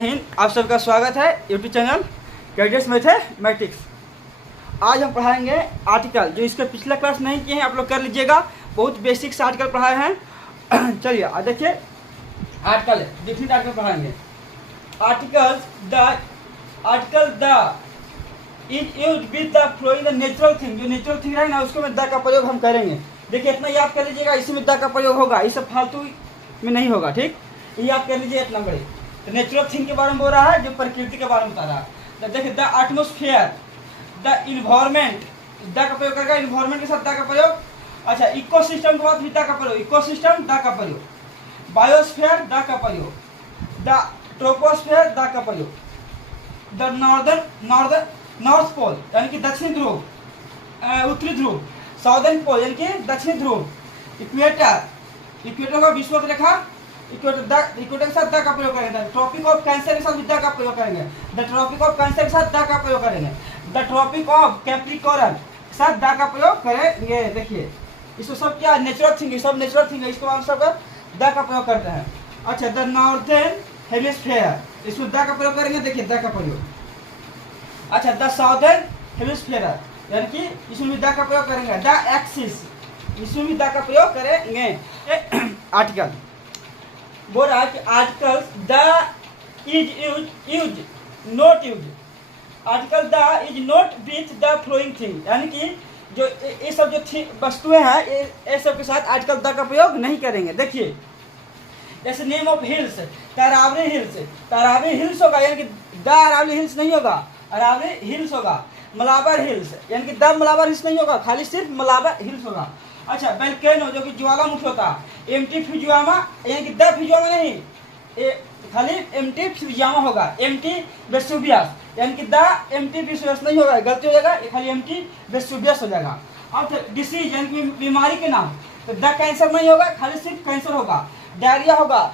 आप सबका स्वागत है यूट्यूब चैनल कैडेट्स मैथमेटिक्स। आज हम पढ़ाएंगे आर्टिकल, जो इसका पिछला क्लास नहीं किए हैं आप लोग कर लीजिएगा। बहुत बेसिक से आर्टिकल पढ़ाए हैं। चलिए देखिए आर्टिकल, डिफरेंट आर्टिकल पढ़ाएंगे। Article the is use with the flowing the natural thing. जो नेचुरल थिंग है ना, उसको में द का प्रयोग हम करेंगे। देखिए इतना याद कर लीजिएगा, इसी में द का प्रयोग होगा, ये सब फालतू में नहीं होगा। ठीक, ये याद कर लीजिए इतना बड़े। तो नेचुरल थिंग के बारे में बोल रहा है, जो प्रकृति के बारे में बता रहा है। तो देखिए the atmosphere, the environment, the का प्रयोग करेगा। इन्वायरमेंट के साथ द का प्रयोग। अच्छा, इकोसिस्टम के बाद भी द का प्रयोग, इकोसिस्टम द का प्रयोग। बायोस्फीयर द का प्रयोग। द ट्रोपोस्फीयर द का प्रयोग। द नॉर्थ पोल यानी कि दक्षिण ध्रुव, उत्तरी ध्रुव। साउदर्न पोल यानी कि दक्षिण ध्रुव। इक्वेटर का विषुवत रेखा, इक्वेटर के साथ द का प्रयोग करेंगे। ट्रॉपिक ऑफ कैंसर के साथ भी द का प्रयोग करेंगे। द ट्रॉपिक ऑफ कैंसर के साथ द का प्रयोग करेंगे। द ट्रॉपिक ऑफ कैप्रिकॉर्न के साथ द का प्रयोग करेंगे। देखिए इसको सब क्या नेचुरल थिंग, सब नेचुरल थिंग है, इसको हम सब द का प्रयोग करते हैं। अच्छा, द नॉर्दर्न हेमिस्फीयर, इसमें द का प्रयोग करेंगे। देखिए द का प्रयोग। अच्छा, द साउदर्न हेमिस्फीयर यानी कि इसमें भी द का प्रयोग करेंगे। द एक्सिस, इसमें भी द का प्रयोग करेंगे। आर्टिकल बोल रहा है कि article the is not use. Article the is not with the flowing thing, यानी कि जो ये सब जो वस्तुएं हैं ये सब के साथ आर्टिकल द का प्रयोग नहीं करेंगे। देखिए जैसे नेम ऑफ हिल्स, तरावरी हिल्स, तरावरी हिल्स होगा, यानी कि द अरावली हिल्स नहीं होगा, अरावली हिल्स होगा। मलाबार हिल्स यानी कि द मलाबार हिल्स नहीं होगा, खाली सिर्फ मलाबार हिल्स होगा। अच्छा, वोल्केनो जो कि ज्वालामुखी होता है। एम्प्टी फ्यूजियामा यानी कि द फ्यूजियामा नहीं, खाली एम्प्टी फ्यूजियामा होगा। एम्प्टी वेसुवियस यानी कि द एम्प्टी वेसुवियस नहीं होगा, गलती हो जाएगा, ये खाली एम्प्टी वेसुवियस हो जाएगा। अब डिसीज यानी कि बीमारी के नाम, तो द कैंसर नहीं होगा, खाली सिर्फ कैंसर होगा। डायरिया होगा,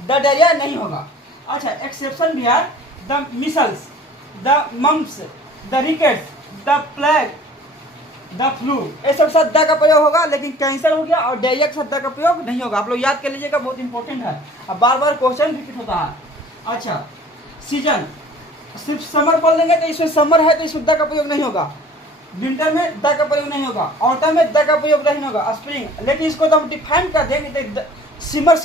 द डायरिया नहीं होगा। अच्छा, एक्सेप्शन भी है, the measles, the mumps, the rickets, the plague, the flu, ये सब साथ द का प्रयोग होगा। लेकिन कैंसर हो गया और डायरिया के साथ द का प्रयोग नहीं होगा। आप लोग याद कर लीजिएगा, बहुत इंपॉर्टेंट है। अब बार बार क्वेश्चन रिपीट होता है। अच्छा, सीजन सिर्फ समर बोल देंगे तो इसमें समर है तो इसमें द का प्रयोग नहीं होगा। विंटर में द का प्रयोग नहीं होगा। ऑटम में द का प्रयोग नहीं होगा। स्प्रिंग, लेकिन इसको तो हम डिफाइन कर देंगे तो समर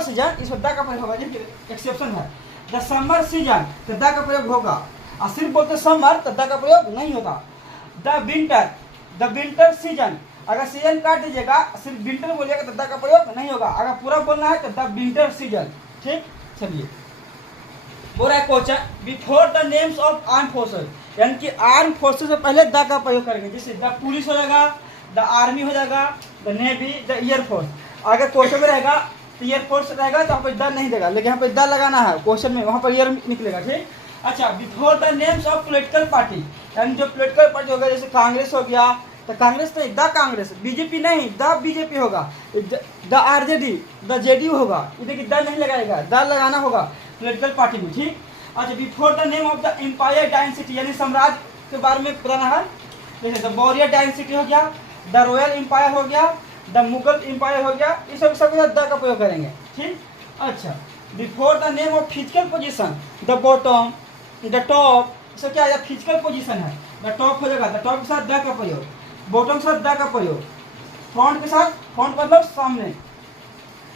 सीजन, इसमें द का प्रयोग होगा। एक्सेप्शन है, द समर सीजन तो द का प्रयोग होगा, और सिर्फ बोलते समर तो द का प्रयोग नहीं होगा। द विंटर सीजन, अगर सीजन काट दीजिएगा सिर्फ विंटर बोलिएगा तो द का प्रयोग नहीं होगा। अगर पूरा बोलना है तो द विंटर सीजन। ठीक, चलिए बोल रहा है question, before the names of arm forces, यानी कि आर्म फोर्सेस से पहले द का प्रयोग करेंगे। जैसे द पुलिस हो जाएगा, द आर्मी हो जाएगा, द नेवी, द एयरफोर्स। अगर क्वेश्चन में रहेगा तो एयरफोर्स रहेगा तो यहाँ पर द नहीं देगा, लेकिन यहाँ पर द लगाना है क्वेश्चन में, वहाँ पर एयर निकलेगा। ठीक, अच्छा, before the names of political party, यानी जो पोलिटिकल पार्टी होगा, जैसे कांग्रेस हो गया तो कांग्रेस नहीं, द कांग्रेस। बीजेपी नहीं, द बीजेपी होगा। द आरजेडी, द जेडीयू होगा। ये देखिए द नहीं लगाएगा, द लगाना होगा पोलिटिकल पार्टी में। ठीक, अच्छा, before the name of the empire dynasty, यानी साम्राज्य के बारे में बताना है। जैसे द मौर्य डायनेस्टी हो गया, द रॉयल एम्पायर हो गया, द मुगल एम्पायर हो गया, ये सब के साथ द का प्रयोग करेंगे। ठीक, अच्छा, before the name of physical position, the bottom, the top, इसका क्या है, फिजिकल पोजीशन है, द टॉप हो जाएगा। द टॉप के साथ द का प्रयोग, बॉटम के साथ द का प्रयोग, फ्रंट के साथ, फ्रंट मतलब सामने,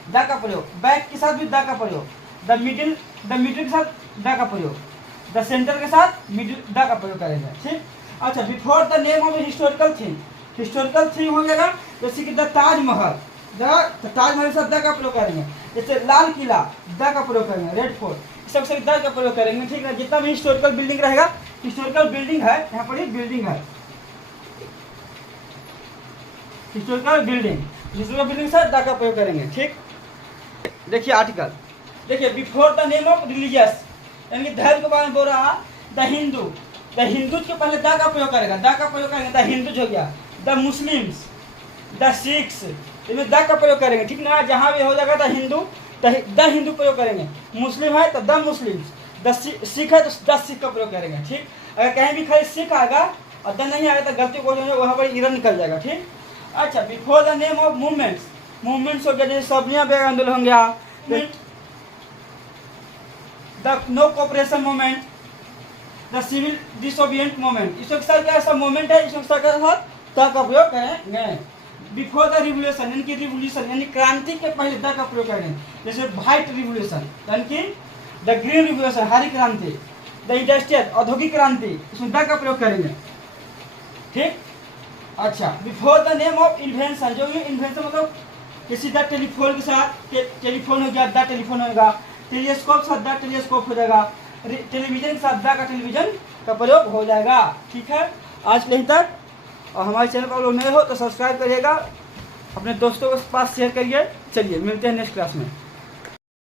द का प्रयोग, बैक के साथ भी द का प्रयोग, द मिडिल के साथ द का प्रयोग, द सेंटर के साथ मिडिल द का प्रयोग करेंगे। ठीक, अच्छा, before the name of historical thing, historical thing हो जाएगा। जैसे कि द ताजमहल, ताजमहल के साथ द का प्रयोग करेंगे। जैसे लाल किला, द का प्रयोग करेंगे। रेड फोर्ट, सबसे द का प्रयोग करेंगे। ठीक है, जितना भी हिस्टोरिकल बिल्डिंग रहेगा, हिस्टोरिकल बिल्डिंग है, यहाँ पर एक बिल्डिंग है, हिस्टोरिकल बिल्डिंग से द का प्रयोग करेंगे। ठीक, देखिए आर्टिकल, देखिए before the name of religious, यानी कि धर्म के बारे में बोल रहा है। द हिंदू, द हिंदूज के पहले द का प्रयोग करेगा, द का प्रयोग करेंगे। द हिंदूज हो गया। द मुस्लिम्स, द सिख्स, इसमें द का प्रयोग करेंगे। ठीक ना, जहाँ भी हो जाएगा द हिंदू, द हिंदू प्रयोग करेंगे। मुस्लिम है तो द मुस्लिम्स, द सिख है तो द सिख का प्रयोग करेंगे। ठीक, अगर कहीं भी खाली सिख आएगा और द नहीं आएगा तो गलती को वहाँ पर इधर निकल जाएगा। ठीक, अच्छा, before the name of movements, movements हो गया, जैसे सबनिया बेग आंदोलन हो गया, the no cooperation movement, the civil disobedient movement. इसके साथ क्या ऐसा मूवमेंट है, इसके साथ द का प्रयोग करेंगे। बिफोर द रिवोल्यूशन यानी कि रिवोल्यूशन यानी क्रांति के पहले द का प्रयोग करेंगे। जैसे व्हाइट रिवोल्यूशन यानी कि द ग्रीन रिवोल्यूशन हरी क्रांति, द इंडस्ट्रियल औद्योगिक क्रांति, इसमें द का प्रयोग करेंगे। ठीक, अच्छा। Before the name of invention, जो ये इन्वेंशन मतलब किसी द टेलीफोन के साथ टेलीफोन हो गया, द टेलीफोन होगा। टेलीस्कोप साथ द टेलीस्कोप हो जाएगा। टेलीविजन के साथ द का टेलीविजन का प्रयोग हो जाएगा। ठीक है, आज के तक। और हमारे चैनल पर लोग नए हो तो सब्सक्राइब करिएगा, अपने दोस्तों के पास शेयर करिए। चलिए मिलते हैं नेक्स्ट क्लास में।